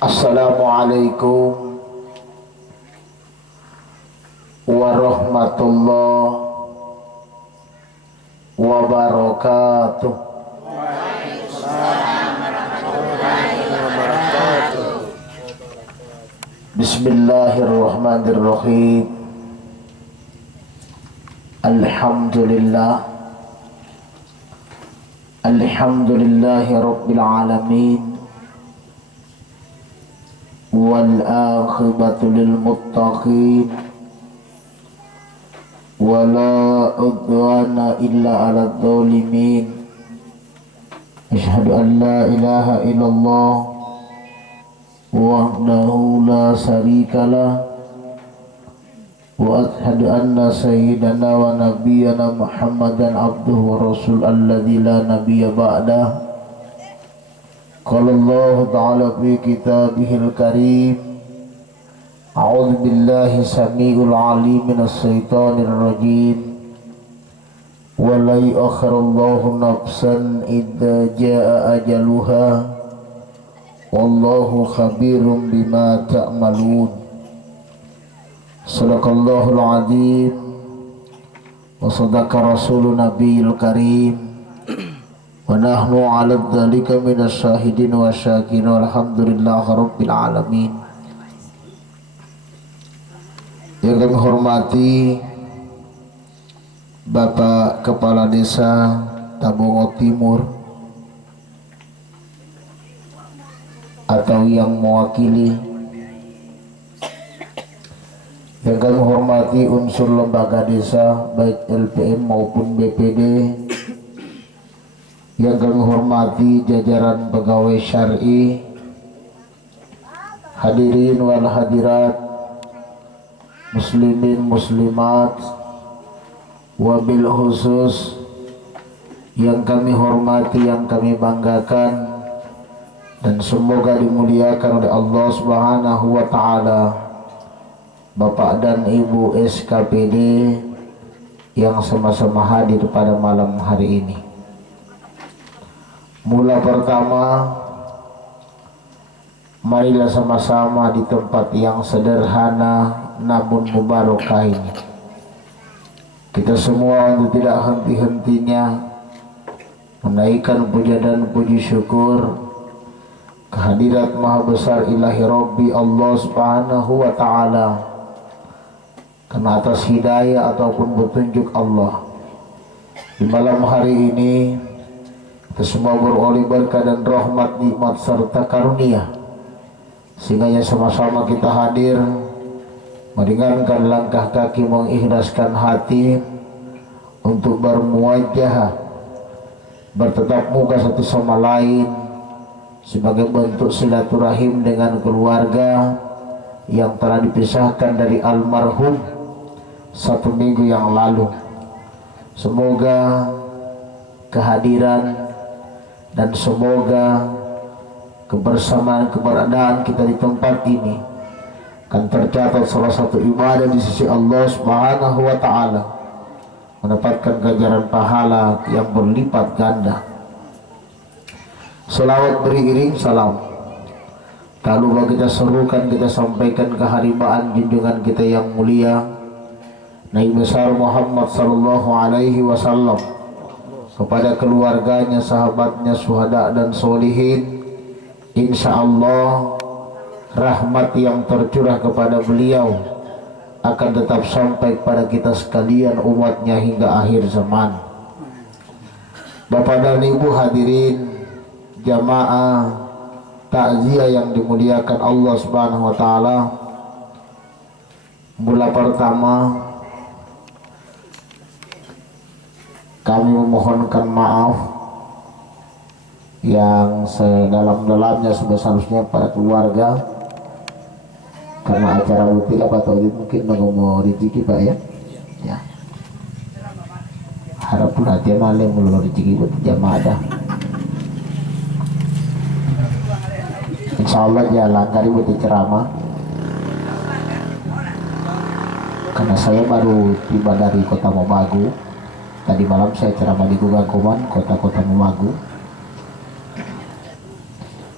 Assalamualaikum warahmatullahi wabarakatuh. Bismillahirrahmanirrahim. Alhamdulillahi rabbil alamin. Wal akhibatu lil muttaqin. Wala udwana illa 'alal zalimin. Asyhadu an la ilaha illallah wahdahu la syarikalah wa asyhadu anna sayyidana wa nabiyyana Muhammadan abduhu wa rasul alladzi la nabiyya ba'dah. Qala Allah ta'ala fi kitabihil karim, a'udzu billahi samii'ul 'aliim minas syaitonir rajiim. Wa la yu'akhirullahu nafsan idza jaa'a ajaluha wallahu khabirum bima ta'malun. Sadaqallahul 'adzim wa sadaqa rasulun nabiyil karim wa nahnu 'ala dzalika minas syahidin wa syakirin walhamdulillahi rabbil alamin. Yang kami hormati Bapak Kepala Desa Tabongo Timur atau yang mewakili, yang kami hormati unsur lembaga desa baik LPM maupun BPD, yang kami hormati jajaran pegawai syar'i, hadirin wal hadirat, muslimin muslimat, wabil khusus yang kami hormati, yang kami banggakan dan semoga dimuliakan oleh Allah Subhanahu wa taala, Bapak dan Ibu SKPD yang sama-sama hadir pada malam hari ini. Mula pertama, marilah sama-sama di tempat yang sederhana namun mubarakah ini kita semua untuk tidak henti-hentinya menaikkan puja dan puji syukur kehadirat Maha Besar Ilahi Rabbi Allah Subhanahu wa ta'ala, karena atas hidayah ataupun petunjuk Allah di malam hari ini kita semua beroleh berkah dan rahmat, nikmat serta karunia, sehingga sama-sama kita hadir meringankan langkah kaki, mengikhlaskan hati untuk bermuajahah, bertetap muka satu sama lain sebagai bentuk silaturahim dengan keluarga yang telah dipisahkan dari almarhum 1 minggu yang lalu. Semoga kehadiran dan semoga kebersamaan, keberadaan kita di tempat ini akan tercatat salah satu ibadah di sisi Allah Subhanahu wa ta'ala, mendapatkan ganjaran pahala yang berlipat ganda. Selawat beriring salam tak lupa kita serukan, kita sampaikan keharibaan junjungan kita yang mulia Nabi besar Muhammad sallallahu alaihi wasallam kepada keluarganya, sahabatnya, syuhada dan solihin. Insya Allah rahmat yang tercurah kepada beliau akan tetap sampai kepada kita sekalian umatnya hingga akhir zaman. Bapak dan Ibu hadirin jamaah takziah yang dimuliakan Allah Subhanahu wa taala, mula pertama kami memohonkan maaf yang sedalam-dalamnya sebesar-besarnya pada keluarga karena acara rutin apa atau mungkin mau rezeki Pak ya. Ya. Harap perhatian malam mulu rezeki buat jamaah dah. Insya Allah jalan kali buat ceramah. Karena saya baru tiba dari kota Mobagu. Tadi malam saya ceramah di Gugakoman, kota-kota Mobagu.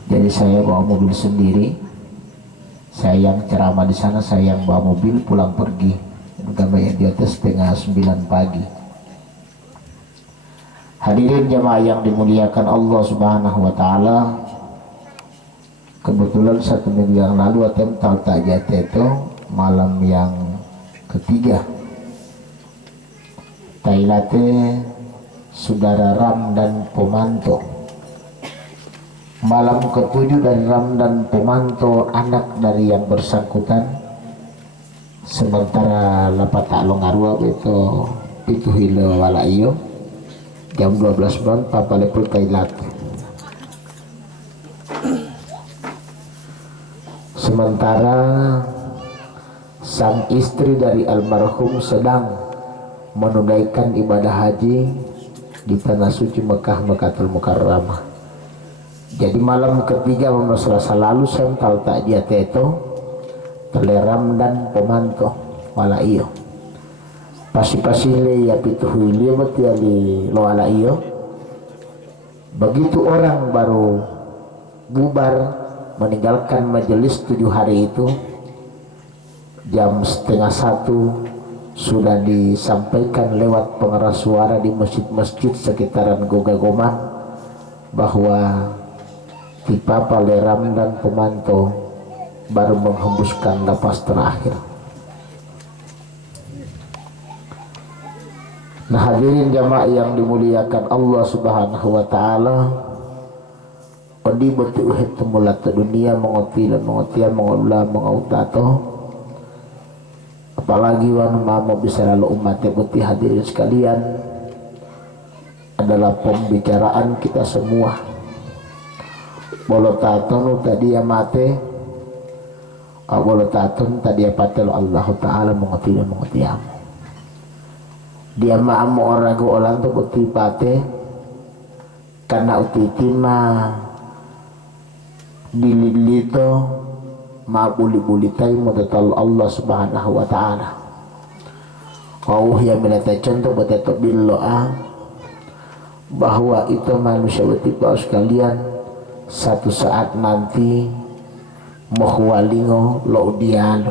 Jadi Jadi saya bawa mobil sendiri, saya yang ceramah di sana, saya yang bawa mobil pulang pergi. Kami di atas 8:30 pagi. Hadirin jamaah yang dimuliakan Allah Subhanahu wa taala. Kebetulan 1 minggu yang lalu atem Tajat itu malam yang ketiga. Tailate saudara Ram dan Pomanto. Malam ke-7 dari Ram dan Pomanto anak dari yang bersangkutan. Sementara lapat taklong arwah itu pituhilo wala iyo. Jam 12 malam papa lepul Tailate. Sementara sang istri dari almarhum sedang menunaikan ibadah haji di tanah suci Mekah, Mekahul Mukarramah. Jadi malam ketiga Selasa lalu sental takjiah teto teleram dan Pomanto wala iyo. Pasi-pasi le ya pituhui le betiali lo wala iyo. Begitu orang baru bubar meninggalkan majelis 7 hari itu, jam 12:30 sudah disampaikan lewat pengeras suara di masjid-masjid sekitaran Gogagoman bahwa Tipa Paleram dan Pomanto baru menghembuskan napas terakhir. Nah, hadirin jamaah yang dimuliakan Allah Subhanahu wa taala, Odi beti uhet temulat dunia mengoti dan mengotian mengolah mengautato, apalagi wan mama bisa lalu umat beti hadirin sekalian adalah pembicaraan kita semua. Bolotaton tadi ya mate, bolotaton tadi ya patel Allah Taala mengoti dan mengotiamu. Dia maamu orang go orang tu beti pate karena utiti mah dililito mabuli-bulitai mudatal Allah Subhanahu wa taala. Kau yang menata contoh betetok billoa bahwa itu manusia betipa sekalian satu saat nanti mohwalingo lo dialo.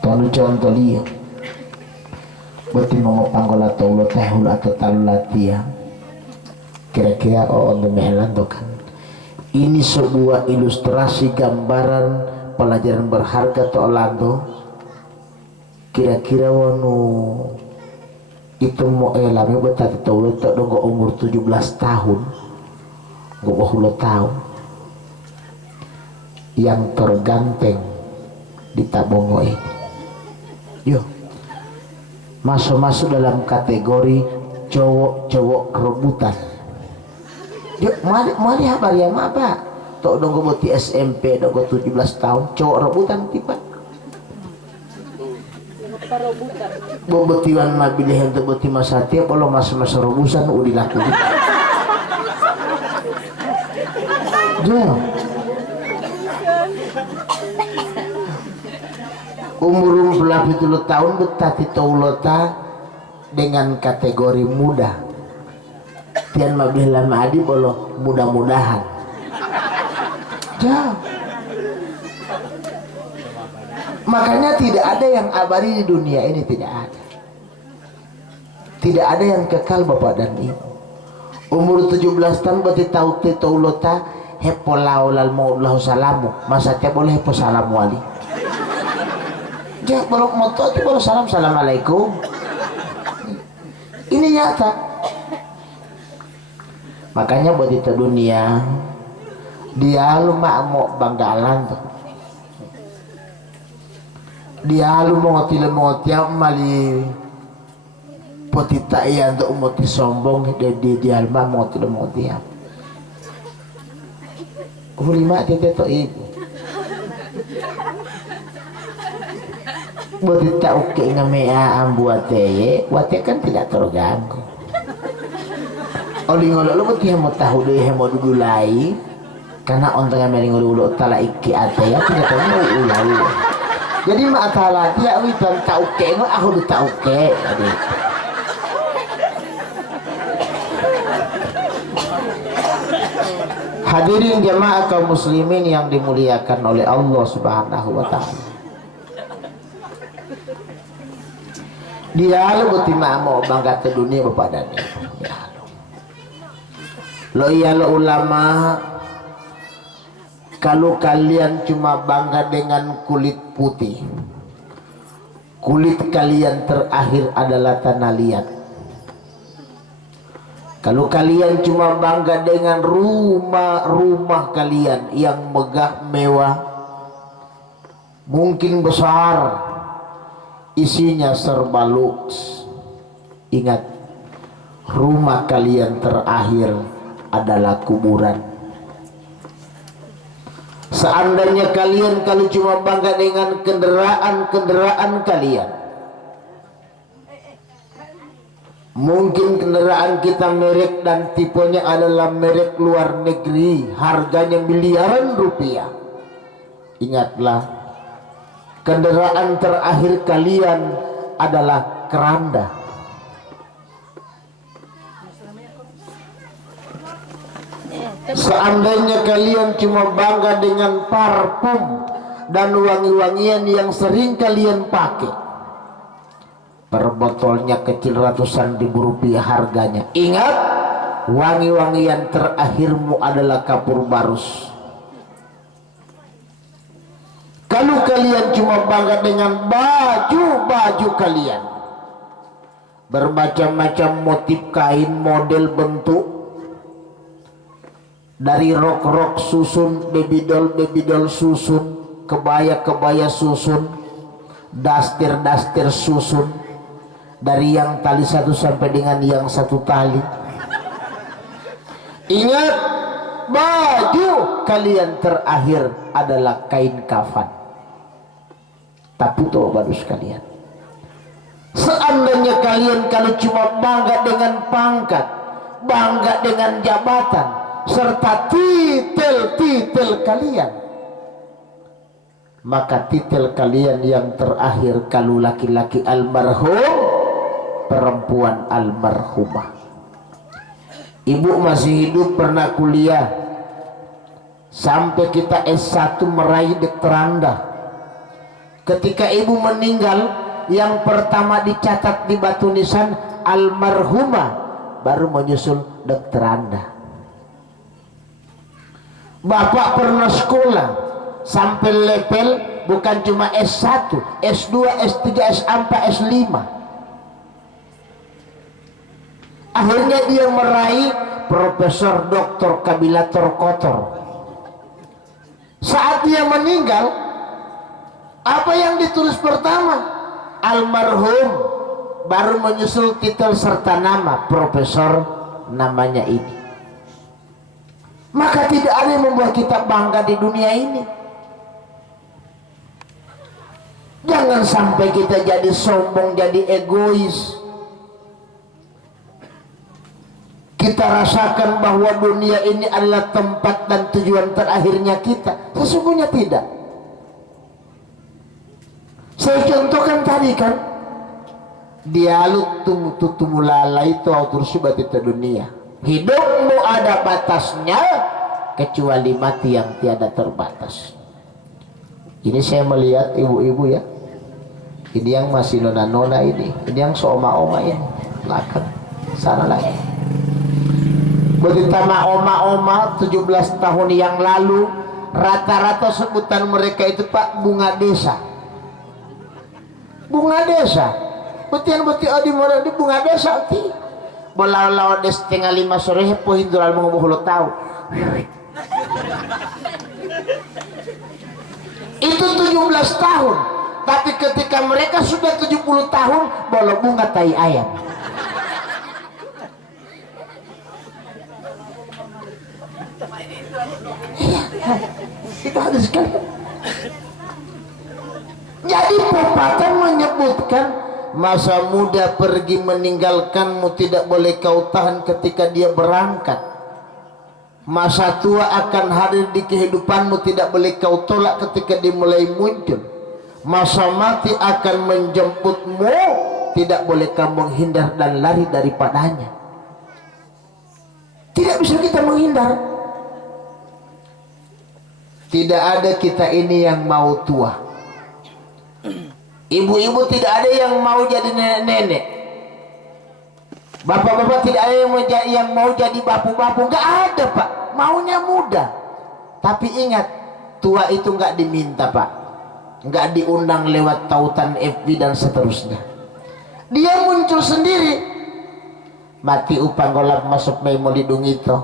Tonu contoh dia beti mengopanggola taulo tehul atau talulatia. Kira-kira kan ini sebuah ilustrasi gambaran pelajaran berharga to Orlando. Kira-kira wanu itu mau elami betati taulo tak dong umur 17 tahun gak 20 tahun yang terganteng di Tabongo ini. Yo masuk dalam kategori cowok-cowok rebutan. Yuk, mari habar ya apa? Tok dong go ti SMP dong go 17 tahun cowok rebutan tiba. Bobetiwan mabilihan teu beuti masati kalau masa-masa rebusan udah dilakukan. Jo. Umur 27 tahun betati taulota dengan kategori muda. Tian mabih lama adi bolo mudah-mudahan. Jauh. Makanya tidak ada yang abadi di dunia ini, tidak ada. Tidak ada yang kekal bapak dan ibu. Umur 17 tahun berarti tahu taulota hepo laulal maullahu salamu. Masa tiap boleh hepo salamu wali. Jangan bolok moto itu boleh salam assalamualaikum. Ini nyata. Makanya buat itu dunia dia lu mau banggalan tuh. Dia lu mau tiap mali potita iya untuk umoti sombong dia mah mau tiap. Ulima tete to ibu. Potita oke ngamea ambuate, wate kan tidak terganggu. Oli ngolo lu beti mau tahu deh mau dudulai karena ontengnya meli ngolo tala iki ate ya tidak tahu ulah. Jadi mak tala dia witan tau ke no aku udah tau ke adik. Hadirin jamaah kaum muslimin yang dimuliakan oleh Allah Subhanahu wa taala. Dia lu beti mau bangga ke dunia bapak dan ibu. Lo iya lo ulama, kalau kalian cuma bangga dengan kulit putih, kulit kalian terakhir adalah tanah liat. Kalau kalian cuma bangga dengan rumah-rumah kalian yang megah mewah, mungkin besar, isinya serba luks, ingat, rumah kalian terakhir adalah kuburan. Seandainya kalian kalau cuma bangga dengan kendaraan kalian, mungkin kendaraan kita merek dan tipenya adalah merek luar negeri, harganya miliaran rupiah. Ingatlah, kendaraan terakhir kalian adalah keranda. Seandainya kalian cuma bangga dengan parfum dan wangi-wangian yang sering kalian pakai, per botolnya kecil ratusan ribu rupiah harganya. Ingat, wangi-wangian terakhirmu adalah kapur barus. Kalau kalian cuma bangga dengan baju-baju kalian, bermacam-macam motif kain, model, bentuk, dari rok-rok susun, baby doll susun, kebaya susun, dastir susun, dari yang tali satu sampai dengan yang satu tali. Ingat, baju kalian terakhir adalah kain kafan. Tapi tuh bagus kalian, seandainya kalian kalau cuma bangga dengan pangkat, bangga dengan jabatan, serta titel kalian, maka titel kalian yang terakhir kalau laki-laki almarhum, perempuan almarhumah. Ibu masih hidup pernah kuliah sampai kita S1 meraih doktoranda. Ketika ibu meninggal, yang pertama dicatat di batu nisan almarhumah, baru menyusul doktoranda. Bapak pernah sekolah sampai level bukan cuma S1, S2, S3, S4, S5. Akhirnya dia meraih Profesor Doktor Kabilator Kotor. Saat dia meninggal, apa yang ditulis pertama? Almarhum, baru menyusul titel serta nama profesor namanya ini. Maka tidak ada yang membuat kita bangga di dunia ini. Jangan sampai kita jadi sombong, jadi egois. Kita rasakan bahwa dunia ini adalah tempat dan tujuan terakhirnya kita. Sesungguhnya tidak. Saya contohkan tadi kan, dialog tumulala itu autor subat itu dunia. Hidupmu ada batasnya, kecuali mati yang tiada terbatas. Ini saya melihat ibu-ibu ya, ini yang masih nona-nona ini yang seoma-oma ini, belakang sana lagi. Betapa oma-oma 17 tahun yang lalu, rata-rata sebutan mereka itu Pak bunga desa. Bunga desa, betian-betian di mana di bunga desa ti. Bola-bola des setengah 5 sore hepo hindural mengoboh tahu. Itu 17 tahun. Tapi ketika mereka sudah 70 tahun, bola bunga tai ayam. Itu hadis sekali. Jadi pepatah menyebutkan masa muda pergi meninggalkanmu, tidak boleh kau tahan ketika dia berangkat. Masa tua akan hadir di kehidupanmu, tidak boleh kau tolak ketika dimulai muncul. Masa mati akan menjemputmu, tidak boleh kamu menghindar dan lari daripadanya. Tidak bisa kita menghindar. Tidak ada kita ini yang mau tua. Ibu-ibu tidak ada yang mau jadi nenek-nenek. Bapak-bapak tidak ada yang mau jadi bapu-bapu. Nggak ada, Pak. Maunya muda. Tapi ingat, tua itu nggak diminta, Pak. Nggak diundang lewat tautan FB dan seterusnya. Dia muncul sendiri. Mati upang golap masuk may molidung itu.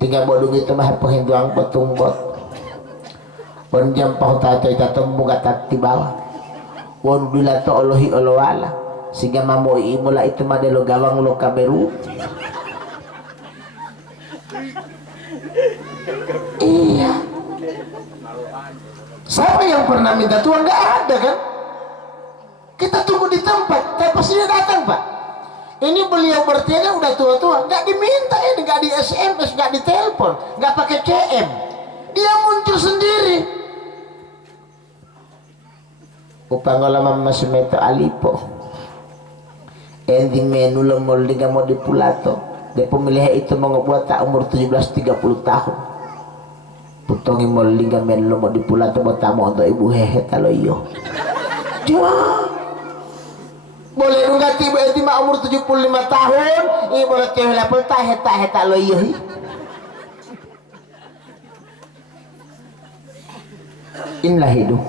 Tinggal bodong itu mah penghinduang petungbot. Pon jam pau tato itatumbu kata di bawah. Won bila to olohi olowala. Sehingga mamu imula itu madelo gawang lo kameru. Iya. Siapa yang pernah minta tua? Nggak ada kan? Kita tunggu di tempat. Tapi pasti dia datang, Pak. Ini beliau bertiada udah tua-tua. Nggak diminta ini, nggak di SMS, nggak di telepon, nggak pakai CM. Dia muncul sendiri. Upangolama masih meto alipo. Ending menu lemol dengan mau dipulato. Dia pemilih itu mau ngebuat tak umur 17-30 tahun. Putongi mau lingga menu mau dipulato buat tamu untuk ibu hehe talo iyo. Jauh. Boleh nggak tiba-tiba umur 75 tahun, ini boleh cewek lapel tak lo iyo. Inilah hidup.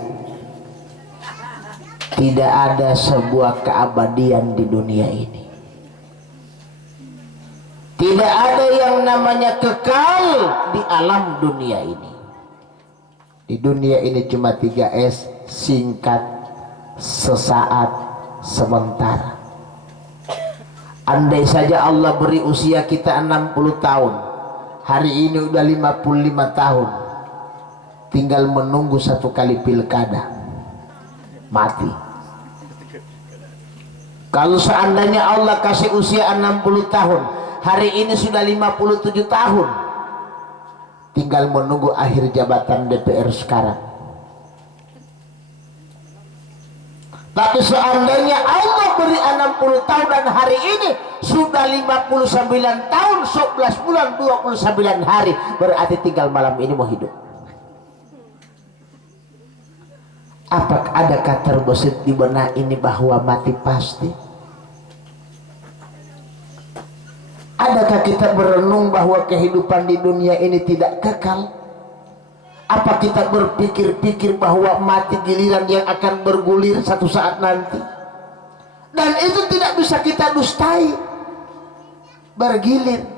Tidak ada sebuah keabadian di dunia ini. Tidak ada yang namanya kekal di alam dunia ini. Di dunia ini cuma 3S, singkat, sesaat, sementara. Andai saja Allah beri usia kita 60 tahun, hari ini udah 55 tahun, tinggal menunggu satu kali pilkada, mati. Kalau seandainya Allah kasih usia 60 tahun, hari ini sudah 57 tahun, tinggal menunggu akhir jabatan DPR sekarang. Tapi seandainya Allah beri 60 tahun dan hari ini sudah 59 tahun, 11 bulan 29 hari, berarti tinggal malam ini mau hidup. Apakah adakah terbesit di benak ini bahwa mati pasti? Adakah kita berenung bahwa kehidupan di dunia ini tidak kekal? Apa kita berpikir-pikir bahwa mati giliran yang akan bergulir satu saat nanti? Dan itu tidak bisa kita dustai. Bergilir.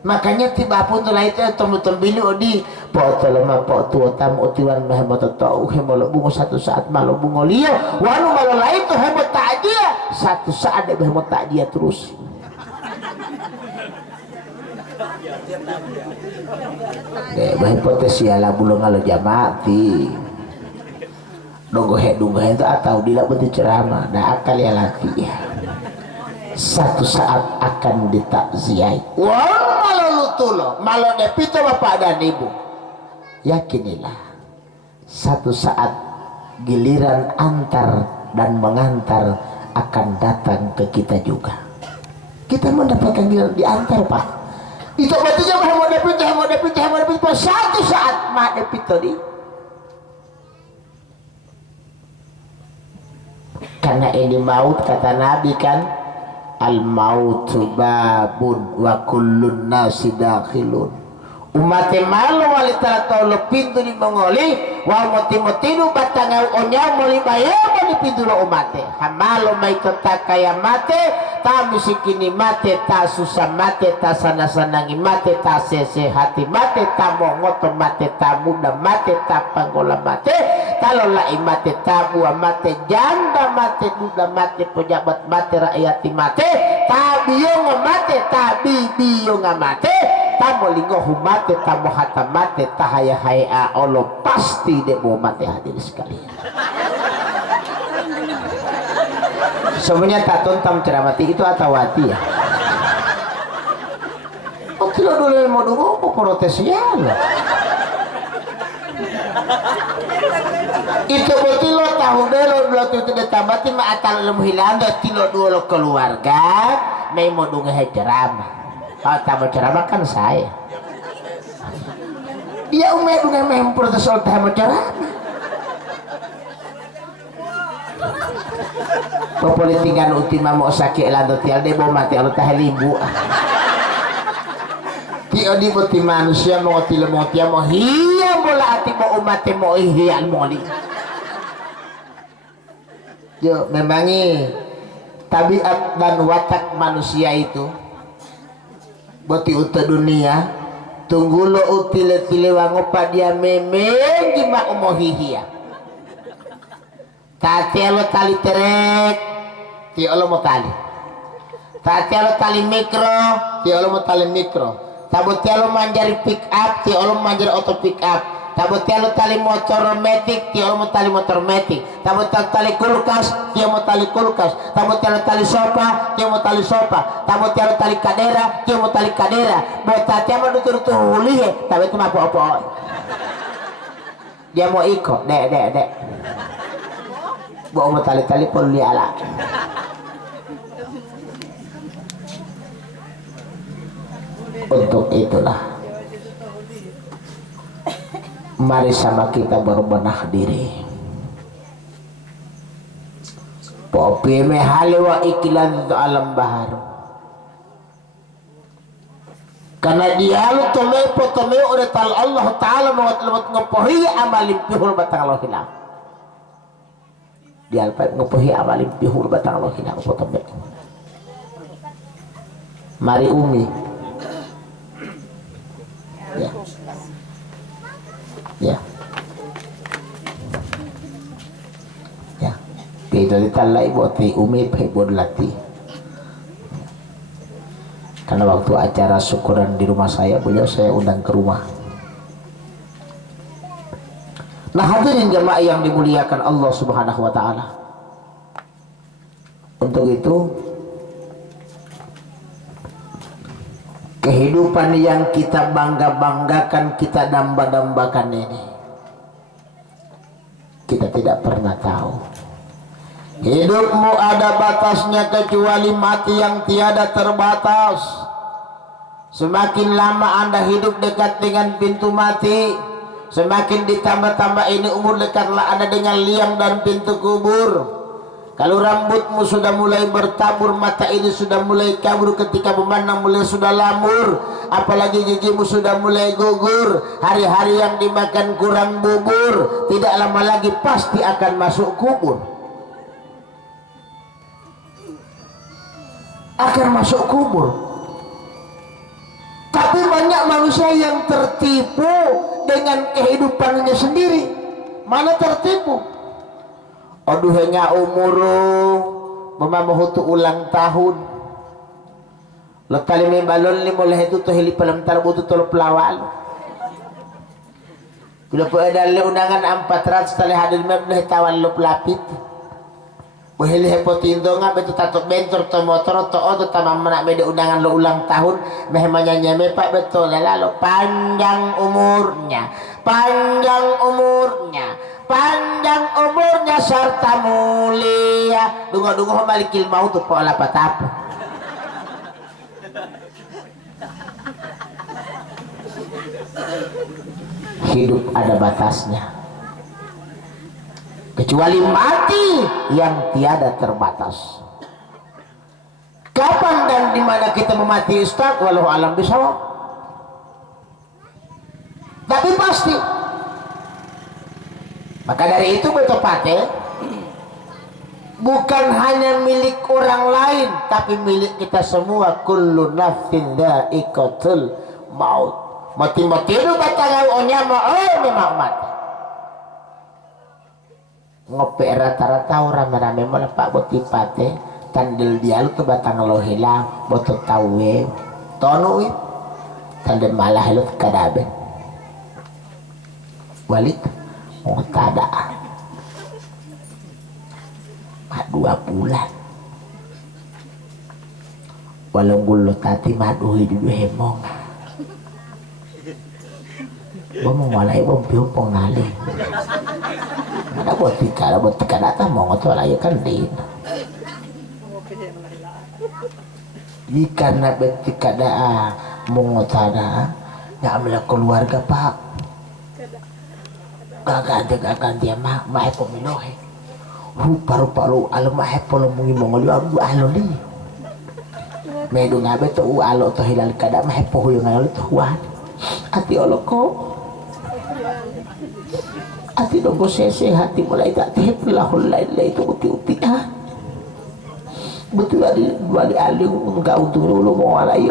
Makanya tiba pun telah itu betul-betul bini odi po tolama po tua tamu otiwan mahemot tau hemolo bungo satu saat malo bungo liyo wanu malo lain tuh hemot tak dia satu saat dia hemot tak dia terus. Deh hipotesia lah bulung kalau jamati donggohe itu atau tidak betul ceramah dah akal ya laki ya. Satu saat akan ditakziah. Wah, malu lutulo, malu depito bapak dan ibu. Yakinilah, satu saat giliran antar dan mengantar akan datang ke kita juga. Kita mendapatkan giliran diantar, Pak. Itu berarti mau depito. Satu saat mah depito di. Karena ini maut kata Nabi kan. Al-mautu babun wa kullun nasi dakhilun. Umate malu walitara tolo pintu di mengoli wa moti-motinu batangau onya moli bayama di pintu lo umate. Hamalo mai kota kaya mate ta misikini mate ta susah mate ta sana-sanangi mate ta sesehati mate ta mongoto mate ta muda mate ta panggola mate talola mate ta buah mate janda mate duda mate pejabat mate rakyat mate ta biyong mate ta bibiyong mate tamu lingohu mate tamu hata mate tahaya haya Allah pasti dia mau mati hadir sekalian. Sebenarnya tak tonton ceramati itu atau wati ya. Oh tidak dulu mau dulu apa protes ya lo. Itu betul lo tahu deh lo dulu itu ditambah mah atal lemu hilang deh tilo dulu keluarga mau dulu ceramah. Oh tamu ceramah kan saya. dia ume dengan mempur tesol teh macara politingan ultima mau sakit lanto tial de bom mati alu teh libu tio di boti manusia mau tile mau tia mau hiya bola ati mau umat mau hiya moli yo memangi tabiat dan watak manusia itu boti uta dunia tunggu lo utile-tile wangopa dia memeng di mak umohihiya tati lo tali terek ti lo mau tali tati lo tali mikro ti lo mau tali mikro tabut lo manjari pick up ti lo manjari auto pick up tabut lo tali motor metik ti lo mau tali motor metik tabut tali kulkas ti mau tali kulkas tabut lo tali sofa ti mau tali sofa tabut lo tali kadera ti mau tali kadera buat tati mau tutur huli tapi itu mah apa dia mau ikut dek bawa tali-tali pun liala untuk itulah mari sama kita berbenah diri popi mehale wa ikilan itu alam bahar karena dia lu tome oleh Allah Ta'ala menguat ngepohi amalin pihul batang Allah hilang di alpat ngepohi amalin pihul batang Allah hilang potome mari umi ya beda ditalai buat umi buat latih karena waktu acara syukuran di rumah saya beliau saya undang ke rumah. Nah hadirin jemaah yang dimuliakan Allah Subhanahu wa ta'ala, untuk itu kehidupan yang kita bangga-banggakan, kita damba-dambakan ini kita tidak pernah tahu. Hidupmu ada batasnya kecuali mati yang tiada terbatas. Semakin lama Anda hidup dekat dengan pintu mati, semakin ditambah-tambah ini umur dekatlah Anda dengan liang dan pintu kubur. Kalau rambutmu sudah mulai bertabur, mata ini sudah mulai kabur ketika memandang mulai sudah lamur, apalagi gigimu sudah mulai gugur, hari-hari yang dimakan kurang bubur, tidak lama lagi pasti akan masuk kubur. Akan masuk kubur. Tapi banyak manusia yang tertipu dengan kehidupannya sendiri. Mana tertipu? Aduh hanya umuru memamuhutu ulang tahun. Lekali membalon ni mulai itu tuh hili pelam tarbutu tol pelawal. Bila po ada undangan 400 tali hadir memulai tawan lo pelapit. Buhili hepotindo nga betul tato bentor to motor to oto tamam mana beda undangan lo ulang tahun mehmanya nyame pak betul lalu panjang umurnya serta mulia dungo-dungo malikil mau tuh pola patap hidup ada batasnya kecuali mati yang tiada terbatas. Kapan dan di mana kita memati Ustaz? Walau alam bisawab. Tapi pasti. Maka dari itu betopate bukan hanya milik orang lain, tapi milik kita semua. Kullu nafsin dha'iqatul maut. Mati-mati itu batang onya mau mati. Ngopi rata-rata orang rame malah pak boti pate tandil dia lu tuh batang lo hilang botot tawe tonu tandil malah lu kadabe walik mau tada 2 bulan walau gulo tati madu hidup hemong bom walay bom piu pengali ada buat tika datang mau ngotot lagi kan din jika nak betika daa mau ngotot daa nggak ambil keluarga pak gagan dia mah pemilohe paru-paru alam mah polo mungi mongoli abu aloli medu ngabe to alo to hilal kada mah poho yang aloli to wan ati oloko ati dogo sese hati mulai tak teh lahul lain itu uti-uti betul ada balik aling enggak untung dulu mau alay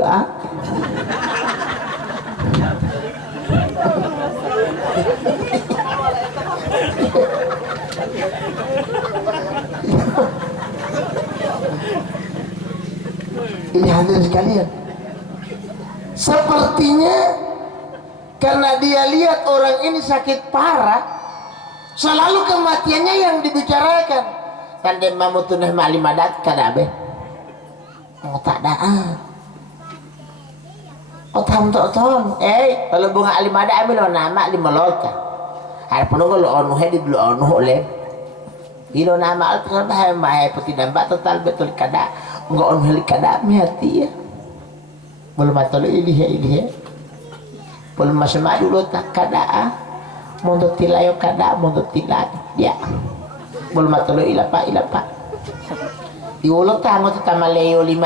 ini hadirin sekalian, sepertinya karena dia lihat orang ini sakit parah, selalu kematiannya yang dibicarakan. Kan dia mamutunah ma'limadat kadabe mau tak daa otam ton kalau bunga alimada ambil nama limalota ada penunggu lo onu hedi dulu onu oleh ilo nama altan bahaya mahai putih nampak total betul kada enggak onu heli kada hati ya belum atau ilih belum masih dulu tak kada mundur tilayo kada mundur tilay ya belum atau ilapa diulog tango sa tamalayo 5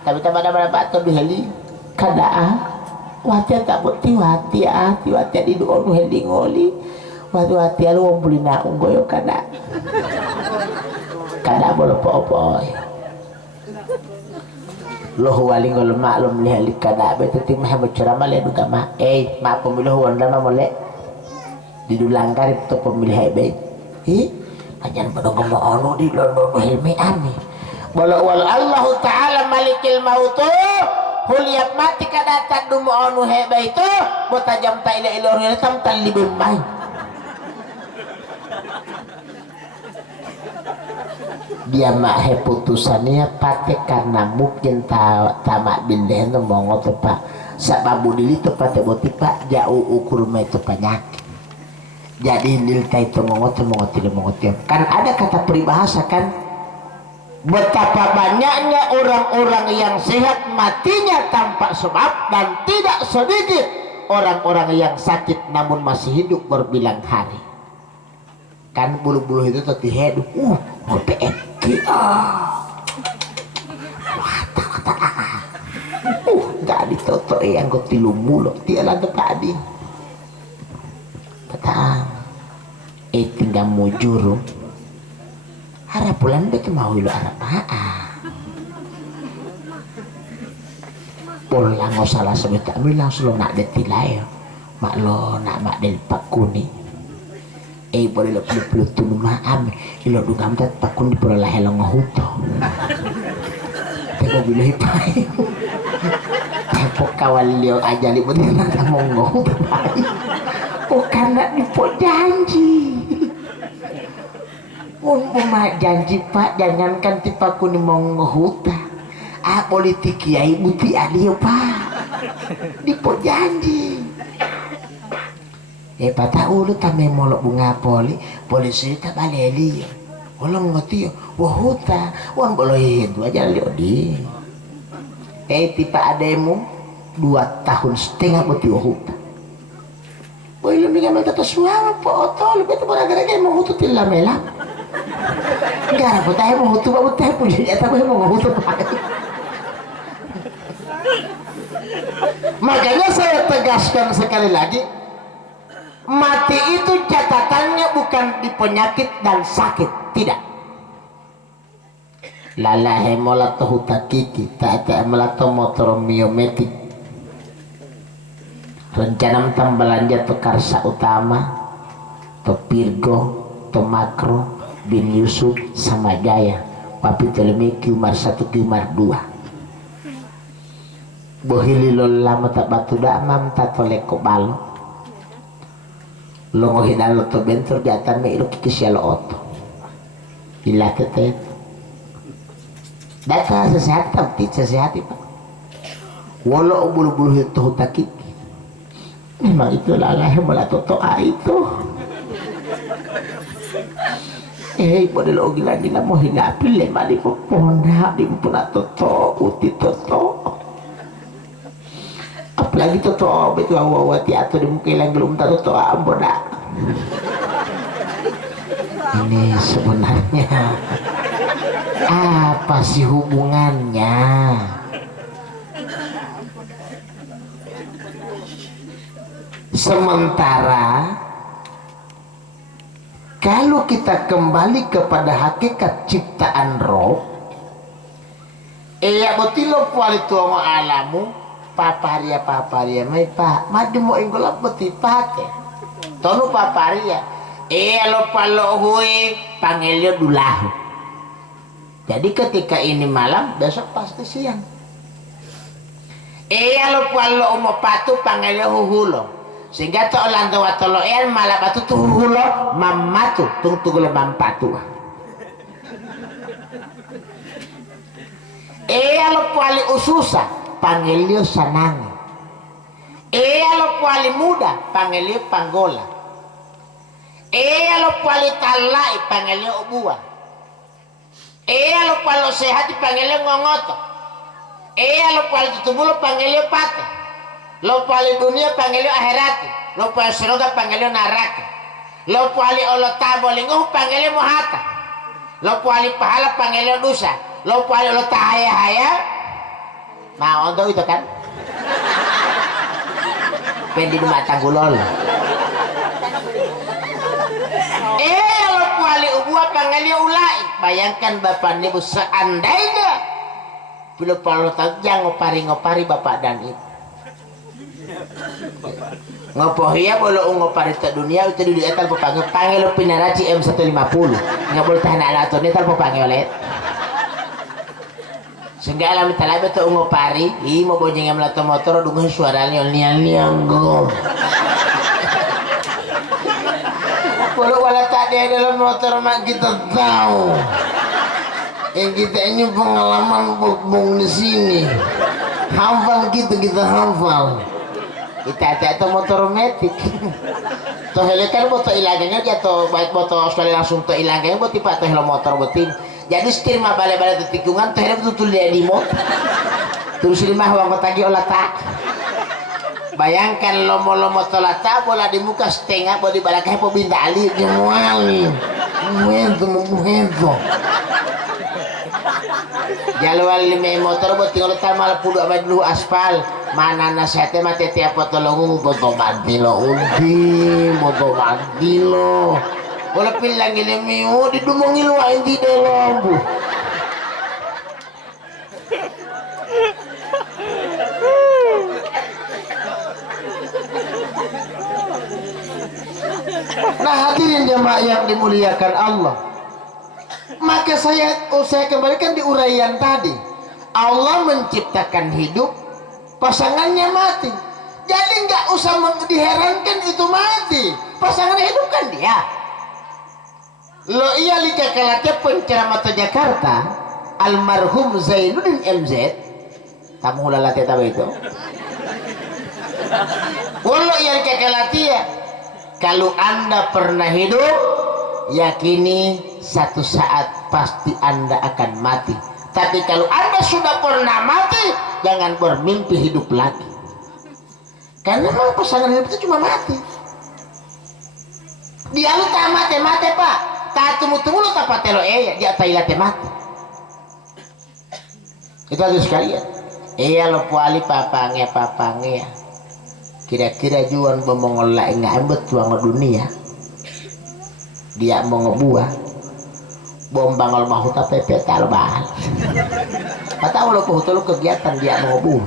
tapi tamada batu dihali kada wati tak buti wati di doon heli ngoli wati alo buli na unggoyo kada bolo po loh waling ngol maklum lihali kada beto tim Muhammad ceramah le duga ma ma pemilih wanda ma mole didulanggar itu pemilih hebe ajan pada ono di londo hilmi ami wala Allah taala malikil mautu huliyat mati kada tadu ono hebe itu botajam ta ila ilor tam talibim mai dia mah putusannya pate karena mungkin tamak bindah itu mongo tuh pak sababu dili tuh pate boti pak jauh ukur itu penyakit jadi nilai itu mengotil kan ada kata peribahasa kan betapa banyaknya orang-orang yang sehat matinya tanpa sebab dan tidak sedikit orang-orang yang sakit namun masih hidup berbilang hari kan bulu-bulu itu tadi hidup PNK nggak ditoto yang kau tilu mulut dia lagi tadi tinggal mujur harap bulan betul mau lo harap pulang nggak salah sebut bilang selalu nak detilai mak lo nak mak del pakuni boleh lo peluk tunu maam ilo dugam tet pakun di pura lahir ngohuto teko bilih pai teko kawan liok aja libut nak mau ngohuto karena dipot janji umpama janji pak jangankan tipaku ni mau ngehuta politik kiai buti adio pak dipot janji pak tahu lu tamai molok bunga polisi tak baleli orang ngerti wahuta wan boleh itu aja liok di tipa ademu 2,5 tahun buti wahuta boy lu dengan mata suara foto lu betul gara-gara mau hutu tilla melam gara putih mau hutu putih punya tapi mau hutu makanya saya tegaskan sekali lagi mati itu catatannya bukan di penyakit dan sakit tidak lala hemolato hutakiki tak hemolato motor miometik rencana belanja to karsa utama to Pirgo to Makro bin Yusuf sama Jaya papi telemi Qmar 1 Qmar 2 bohili lo lama tak batu damam tak toleko balo lo ngohidan lo to bentor jatan me ilo kikisya lo oto ila tetet data sesehat tapi sesehat itu walau bulu-bulu itu hutakik memang itu lalah melato toa itu model ogilan di mau hinapil lema di poponda di puna toto uti toto apalagi toto betul awati atau di mungkin yang belum tahu toto amboda Ini sebenarnya apa sih hubungannya? Sementara kalau kita kembali kepada hakikat ciptaan roh, iya betilo kualitu ama alamu paparia mai pak madu mo ingolap beti pake tonu paparia lo palo hui panggilnya dulahu. Jadi ketika ini malam, besok pasti siang. Lo palo umo patu panggilnya huhulo. Sehingga to lando watolo malam batu tu huhulo mamatu tunggu mampatu. Lo pali ususa panggilnya sanang. Lo pali muda panggilnya panggola. Lo pali talai panggilnya ubua. Lo palo sehat panggilnya ngongoto. Lo pali tutubulo panggilnya pate. Lo pali dunia panggilnya akhirat. Lo pali surga panggilnya neraka. Lo pali Allah tabolingo panggilnya muhaka. Lo pali pahala panggilnya dosa. Lo pali Allah tahaya-haya. Nah untuk itu kan pendi rumah tanggulol. Lo pali ubua panggilnya ulai. Bayangkan bapak ibu seandainya bila palo tajang ngopari bapak dan ibu ngopohia bolo ngopari tak dunia itu di etal panggil lo pinaraci M150 nggak boleh tahan alat ini tal panggil oleh sehingga alam talaga to ngopari mau bonjeng melato motor dungan suaranya liang gom kalau wala tak ada dalam motor mak kita tahu yang kita ini pengalaman bong di sini hafal kita hafal kita ada motor metik toh helekan motor ilangnya jatuh baik motor sekali langsung toh ilangnya buat tipe toh motor betin jadi setir mah balik tikungan toh helm betul dia di motor terus lima uang tagi olah tak bayangkan lomo tolata bola di muka setengah bola di balakai po bintali di muali muento jalur lima motor buat tinggal tamal pudu abad dulu aspal mana nasihate mati tiap potolongu boto bandilo undi boto bandilo bola pilang ini miu didumongi lu di dalam bu nah hadirin jemaah yang dimuliakan Allah, maka saya kembalikan di uraian tadi. Allah menciptakan hidup, pasangannya mati. Jadi nggak usah diherankan itu mati. Pasangan hidup kan dia. Lo iya lika kalatnya penceramah Jakarta, almarhum Zainuddin MZ. Kamu lalati tahu itu? Walau iya lika kalatnya. Kalau Anda pernah hidup, yakini satu saat pasti Anda akan mati. Tapi kalau Anda sudah pernah mati, jangan bermimpi hidup lagi. Karena memang pasangan hidup itu cuma mati. Dia lu tak mati pak. Tak temu-temu lu tak patelo dia tak ilate mati. Itu aja sekalian. Lo puali papange ya. Kira-kira juan bomongolak ngambet tuang dunia dia mau ngebuah bom bangol mahuta pepe talbal kata lo kuhutu kegiatan dia mau ngebuah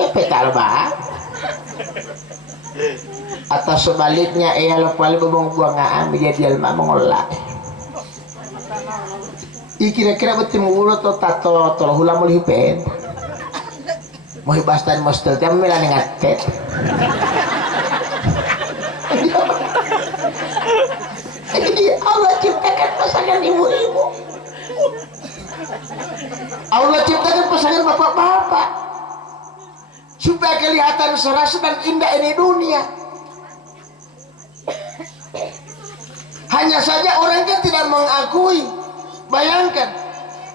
pepe talbal atau sebaliknya lo kuali bomong buang ngambil dia mah mengolak kira-kira betul mulut atau tato tolo hula mulih pen mau hibastan mostel dia melan ngatet jadi Allah ciptakan pasangan ibu-ibu, Allah ciptakan pasangan bapak-bapak supaya kelihatan serasi dan indah ini dunia. Hanya saja orang kan tidak mengakui. Bayangkan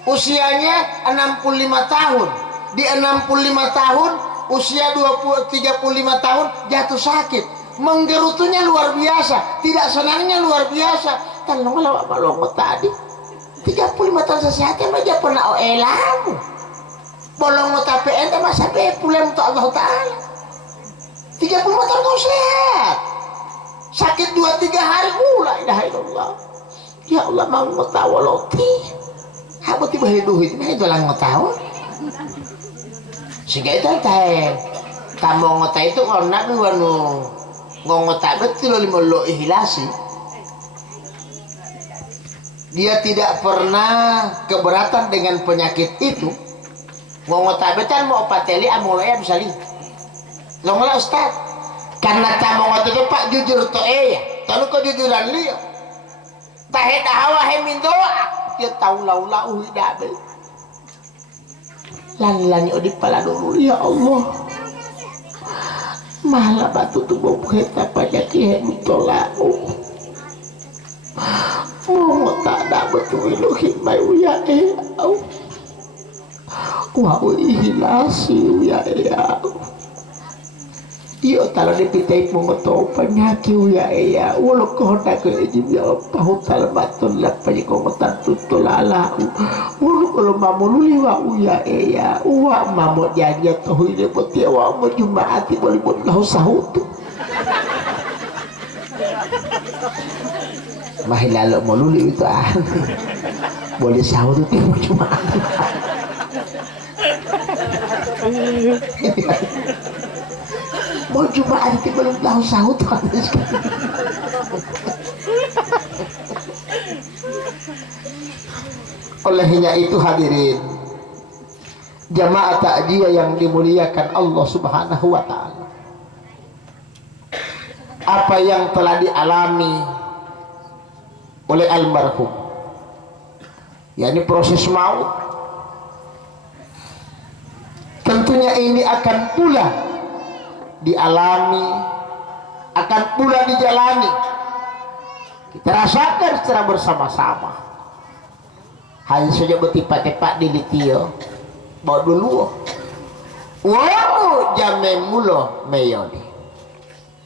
usianya 65 tahun. Di 65 tahun usia 35 tahun jatuh sakit, menggerutunya luar biasa, tidak senangnya luar biasa. Kalau ngelawak malongo tadi 35 tahun sesehatnya aja pernah elamu bolong tapi ente masa pulang untuk Allah Ta'ala 35 tahun kau sehat, sakit 2-3 hari la ilaha illallah. Ya Allah mau ngetawa loti apa tiba hidup itu lah ngetawa sehingga itu tahu kamu ngetawa itu kalau nabi wanu ngetawa betul lima lo ihlasi. Dia tidak pernah keberatan dengan penyakit itu. Ngotabetan mau pateli amulaya bisa li. Longlah Ustaz. Karena tamu ngotot itu Pak jujur to ya. Tahu kejujuran li. Tahid hawa he min doa. Dia tahu lau hidabe. Lan di pala dulu ya Allah. Malah batu tubuh kita pajak he mitolau. Mau tak ada betul iluhin mayu ya wow ihilasi ya iyo kalau dipitai mengoto penyakit ya walau kau tak keijib ya pahu talbatun lah pajiko ngotan tutulala walau kalau mamululi wa ya wa mamut jadi tahu ini putih wa mau jumaati boleh buat kau sahutu mahilalo mau luli itu boleh sahur itu cuma mau cuma itu belum tahu sahur olehnya itu hadirin jamaah takziah yang dimuliakan Allah Subhanahu wa Ta'ala, apa yang telah dialami oleh almarhum, yakni proses maut, tentunya ini akan pula dialami, akan pula dijalani, kita rasakan secara bersama-sama. Hanya saja betipak-tipak di litio bawa dulu waduh jame mulo meyoni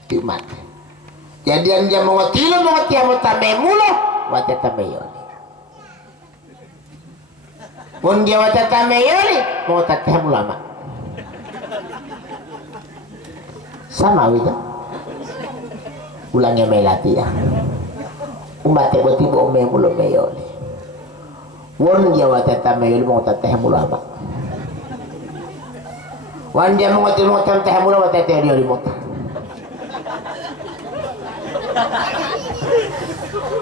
timat jadi yang mengotilo mengotiamu tamemulo watata meyoni pun dia watata meyoni mau tatah ulama sama itu ulangnya melati ya umat tiba-tiba memulo meyoni pun dia watata meyoni mau tatah ulama wan dia mengotilo tatah ulama watata dia limota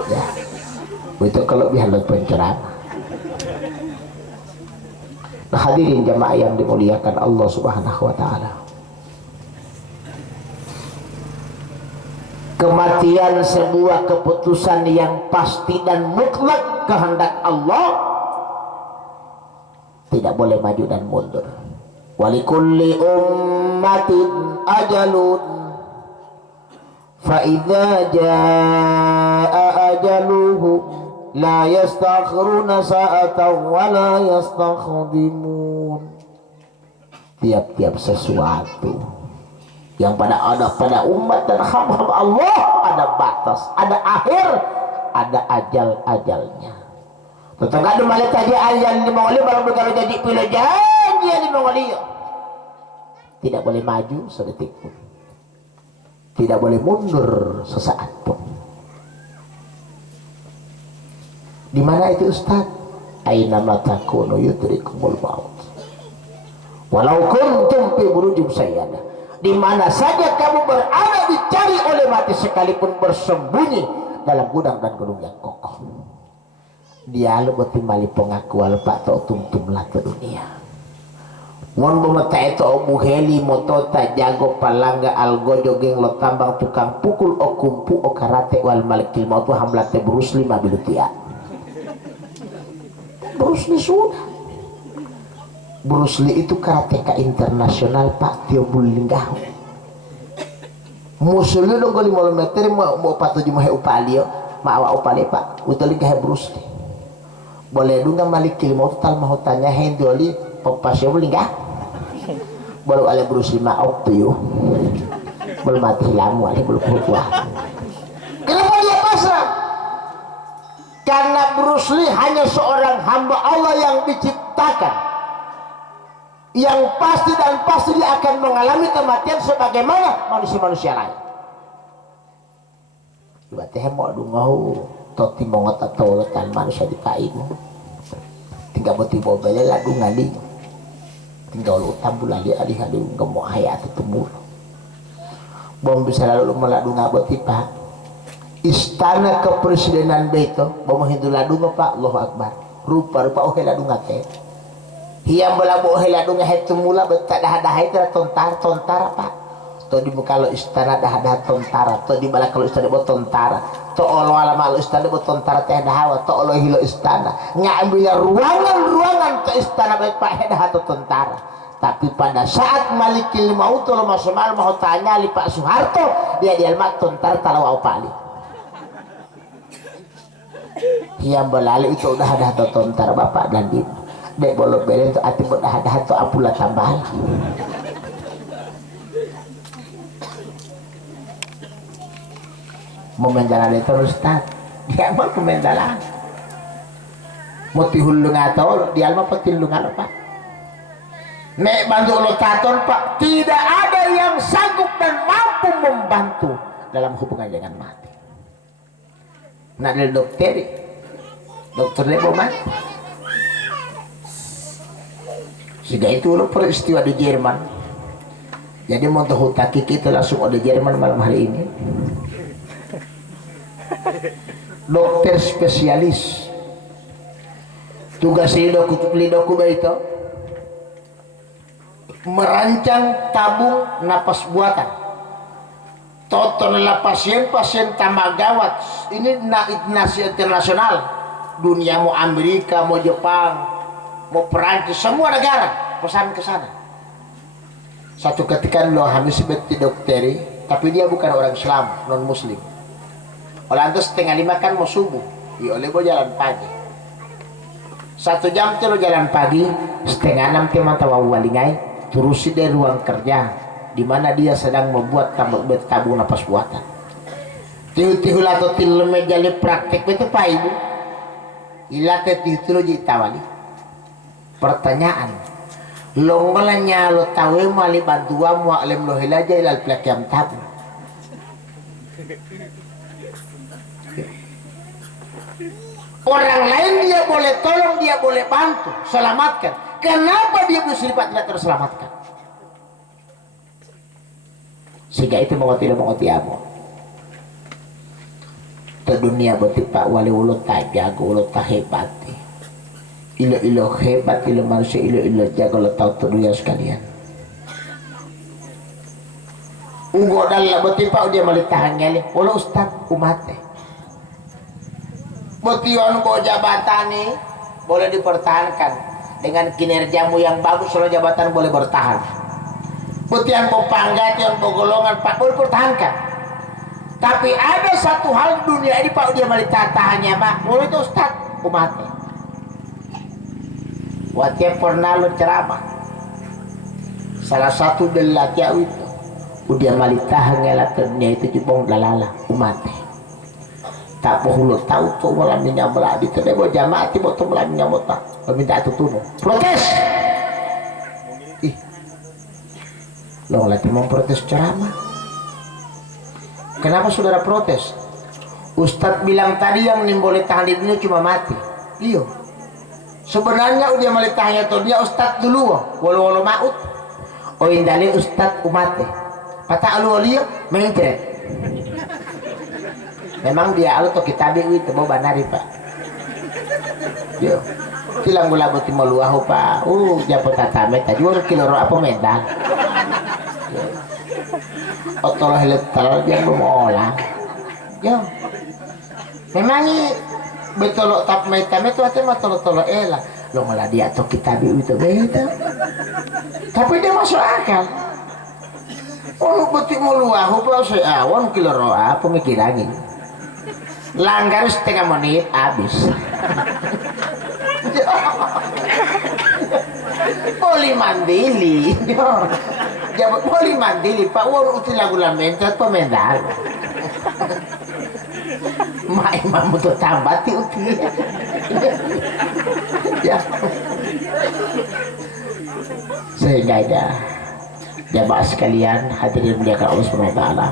ya, itu kelebihan penceramah. Nah, hadirin jamaah yang dimuliakan Allah Subhanahu wa Ta'ala, kematian sebuah keputusan yang pasti dan mutlak kehendak Allah, tidak boleh maju dan mundur. Walikulli ummatin ajalun فَإِذَا جَاءَ أَجَلُهُمْ لَا يَسْتَأْخِرُونَ سَاعَةً وَلَا يَسْتَقْدِمُونَ. Tiap-tiap sesuatu yang pada umat dan hamba Allah ada batas, ada akhir, ada ajal-ajalnya. Tetangga ada malah tadi ajal di Mongolia baru kalau jadi pilih janji di Mongolia tidak boleh maju sedetik pun, tidak boleh mundur sesaat pun. Di mana itu Ustaz? Aina matakunu yudrikumul maut walau kuntum fi burujum sayyada. Di mana saja kamu berada dicari oleh mati, sekalipun bersembunyi dalam gudang dan gunung yang kokoh. Dia lu betimbali pengakuan Pak Tok tumtum lah ke dunia. Mon bomata itu obu heli motota jago palangga algo jogeng lo tambang tukang pukul o kumpu o karate wal malikil mautu hamlate Bruce Lee mabilutia. Bruce Lee sudah. Bruce Lee itu karateka internasional Pak, Tio Bulinggau. Musuhnya dong kali meter mau patuju mahe upalio, maawa upale Pak, utali kahe Bruce Lee. Boleh dunga malikil mautu tal mahutanya hendoli popasio Bulinggau. baru ale Bruce Lee maok tuh belum mati lamu ale belum kuat. Kenapa dia pasrah? Karena Bruce Lee hanya seorang hamba Allah yang diciptakan, yang pasti dan pasti dia akan mengalami kematian sebagaimana manusia-manusia lain. Ibaratnya mau dungau toti mongot atau letan manusia di paimu tinggal boti bobele ladu ngali tinggal utam bulan di alih-alih ngemo hayat temur bom bisa lalu meladu ngaboti pak istana kepresidenan beto bom hindu ladu pak Allahu Akbar rupa-rupa ohe ladu ngate hiam belabu ohe ladu ngahet temula betak dah itu tontar pak to di kalau istana dah tontara to di bala kalau istana buat tontara to olo alama istana buat tontara teh dahawa to olo hilo istana ngambil ruangan ke istana baik pak dah atau tontara. Tapi pada saat Malikil Maut lo masemal mau tanya li Pak Soeharto dia di almat tontara talau pali yang berlalu itu udah ada tontara bapak dan ibu dek bolok belen itu ati udah ada to apula tambah memendalan itu Ustaz dia mau pemendalan mau tihulung atau di alma petilung apa nek bantu lo katon pak tidak ada yang sanggup dan mampu membantu dalam hubungan dengan mati nak dari dokter lebo mati sehingga itu lo peristiwa di Jerman jadi mau tahu taki kita langsung ada Jerman malam hari ini dokter spesialis tugas lidoku itu merancang tabung napas buatan total pasien tambah gawat ini nasi internasional dunia mau Amerika mau Jepang mau Perancis semua negara pesan ke sana satu ketika lo habis beti dokteri tapi dia bukan orang Islam non muslim oleh itu setengah 5 kan mau subuh oleh mau jalan pagi 1 jam itu lo jalan pagi setengah 6 dia mata wawalingai terusi dari ruang kerja di mana dia sedang membuat tabung napas buatan tihu-tihu atau tilu mejali praktek itu pak ibu ilate tihu-tihu jitawali pertanyaan lo ngelanya lo tahu mali bantuan mu alim lo hilaja ilal plek yang tabung orang lain dia boleh tolong dia boleh bantu selamatkan kenapa dia bersifat tidak terselamatkan sehingga itu mau tidak mau tiamu ke dunia berarti pak wali ulo tak jago ulo tak hebat ilo hebat ilo manusia ilo jago lo tahu tuh dunia sekalian ugo dalam berarti pak dia melitahan nyali ulo ustad umatnya Botion kau jabatan nih boleh dipertahankan dengan kinerjamu yang bagus, kalau jabatan boleh bertahan. Botion kau pangkat, yang kau golongan pak boleh pertahankan. Tapi ada satu hal dunia ini pak dia melitahannya pak, boleh itu Ustaz umatnya. Waktu pernah lo ceramah, salah satu dari laki itu, udah melitahannya lah dunia itu jebong dalala umatnya. Tak perlu tahu tuh malamnya meladi tidak boleh jamaah tiba tuh malamnya mota meminta itu tuh protes lo lagi mau protes ceramah kenapa saudara protes Ustadz bilang tadi yang boleh tahan di dunia cuma mati iya sebenarnya udah boleh tahannya tuh dia Ustadz dulu walau maut oh indali Ustadz umatnya kata alu dia mengintret memang dia alu to kita biwi to bawa banari pak yo tilang gula buti maluaho pak japo tatame tadi orang kiloro apa mental otolo helet talor dia mau olah yo memang betul tap metame tu ate matolo elah lo ngolah dia to kita biwi to beda tapi dia masuk akal buti maluaho pak seawan kiloro apa mikirannya langgar setengah menit habis boleh mandili Jabat boleh mandi Pak Wong uti lagu lamenta pemendal. Mai mamu tu tambati uti. Ya. Sehingga ada jamaah sekalian hadirin muliakan Allah Subhanahu wa taala.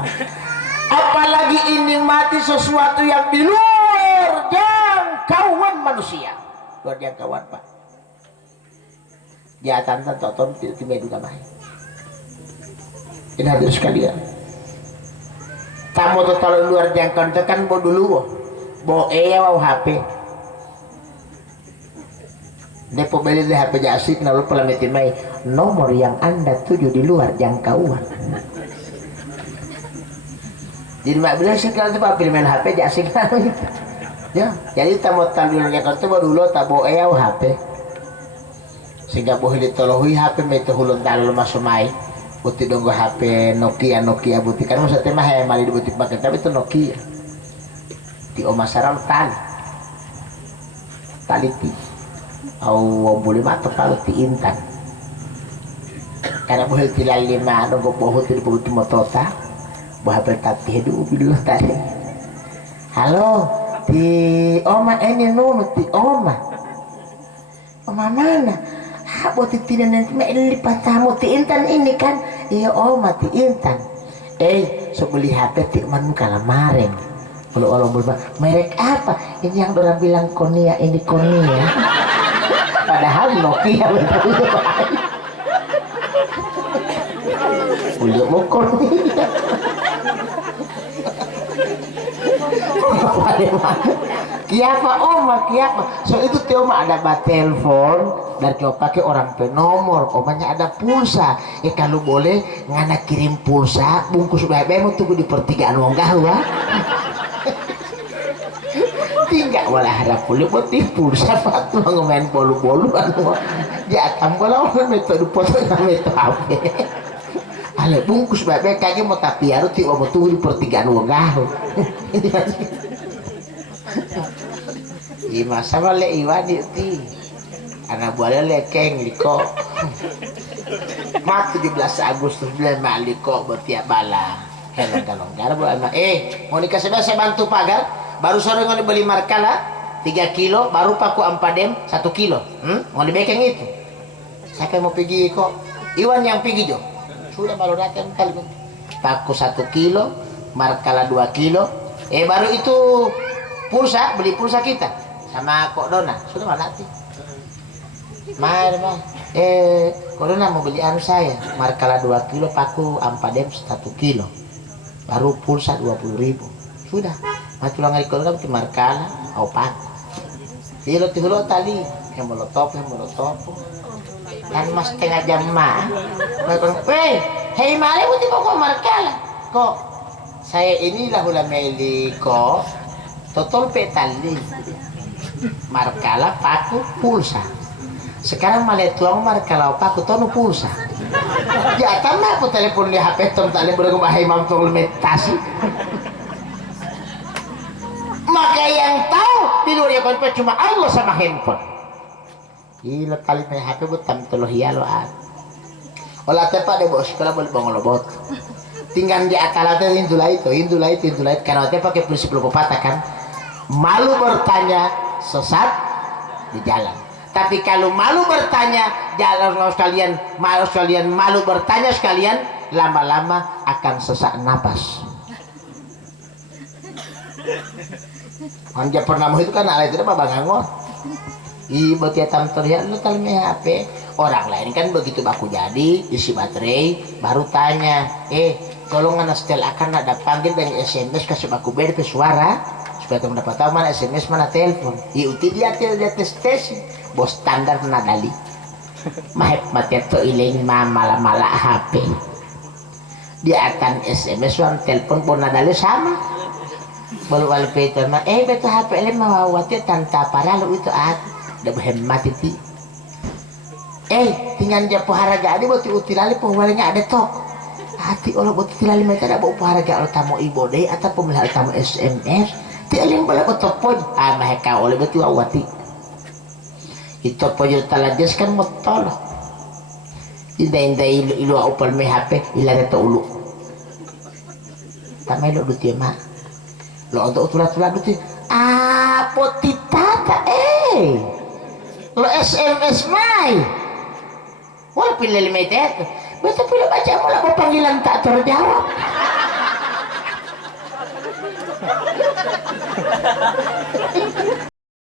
Apalagi ini mati sesuatu yang di luar jangkauan manusia. Luar jangkauan Pak. Jatan tonton tiba juga main. Ini hadirin sekalian. Tamu total luar jangkauan tekan bo dulu bo wow HP. Depo beli di HP jasik lalu pelamitin mai nomor yang Anda tuju di luar jangkauan. Jadi mak bilang sih kalau tuh pilih main HP jasik gitu. Ya, jadi tamu total luar jangkauan tuh baru dulu tak bo wow HP. Sehingga boleh ditolohi HP metu hulun talul masuk mai. Buti donggo HP Nokia buti kan masa tema he mali di butik pakai tapi itu Nokia di oma sarang tali ti au boleh mata kalau ti intan karena boleh tilal lima donggo boho ti butik motota bah HP tati hedu dulu tadi halo ti oma ini nunu ti oma mana buat tidak nanti lipat tamu ti intan ini kan iya mati intan sebeli HP ti man kalah mareng kalau orang berbilang merek apa ini yang orang bilang Konia ini Konia padahal Nokia betul udah mau Konia kiapa so itu Tioma ada telepon dan coba pakai orang penomor omanya ada pulsa kalau boleh ngana kirim pulsa bungkus BBM tunggu di pertigaan wong gawa tinggal walah harap boleh buat pulsa patu ngemain bolu-bolu ya tambah orang metode foto metode HP ale bungkus BBM kagak mau tapi harus tiba mau tunggu di pertigaan wong gawa masa balik iwan itu anak buahnya lekeng liko mat 17 Agustus bulan maliko bertiap bala helong-helong buat mau dikasih saya bantu pagar baru sore ngoni beli markala 3 kilo baru paku ampadem 1 kilo mau dibekeng itu saya mau pergi kok iwan yang pergi jo sudah baru datang kali paku 1 kilo markala 2 kilo baru itu pulsa beli pulsa kita sama Kok Dona sudah mana sih mari Kok Dona mau beli anu saya markala 2 kilo paku ampadem 1 kilo baru pulsa 20.000 sudah mati ulang hari kalau ke markala opat hilo tali yang molotov kan mas setengah jam mah hei mari buti kok markala kok saya inilah hula meli kok total petali markala paku pulsa sekarang malah tuang markala paku tonu pulsa ya tambah aku telepon di HP tom tak boleh bahai mampu meditasi maka yang tahu di luar yang cuma Allah sama handphone gila kali main HP buat tam teluh hialo olah tepat deh bos sekolah boleh bangun lobot tinggal di akalatnya hindulait karena dia pakai prinsip pepatah kan malu bertanya sesat di jalan tapi kalau malu bertanya jalan sekalian malu bertanya sekalian lama-lama akan sesak napas Anja pernah itu kan ala itu apa bangangon ibu tiatam terlihat lu tali HP orang lain kan begitu baku jadi isi baterai baru tanya tolong anak setel akan ada panggil dengan SMS kasih baku beda ke suara supaya kamu dapat tahu mana SMS mana telepon iuti dia tes bos standar nadali mahep mati to iling mala HP dia akan SMS wan telepon pun nadali sama baru wallpaper mah betul HP ini mau wati tanpa parah lu itu udah berhemat itu tinggal dia pohara jadi buat utilali pohwaranya ada tok hati Allah buat utilali mereka ada bawa pohara gak tamu ibu deh atau pemelihara tamu SMS tialing bala betul pun mereka oleh betul awati itu pojok talajas kan motol Inday ilu upal may hape ilan ito ulo tamay lo duti ma lo untuk tulat duti potitata lo SMS may wala pila limited betul pila baca mo lang panggilan tak terjawab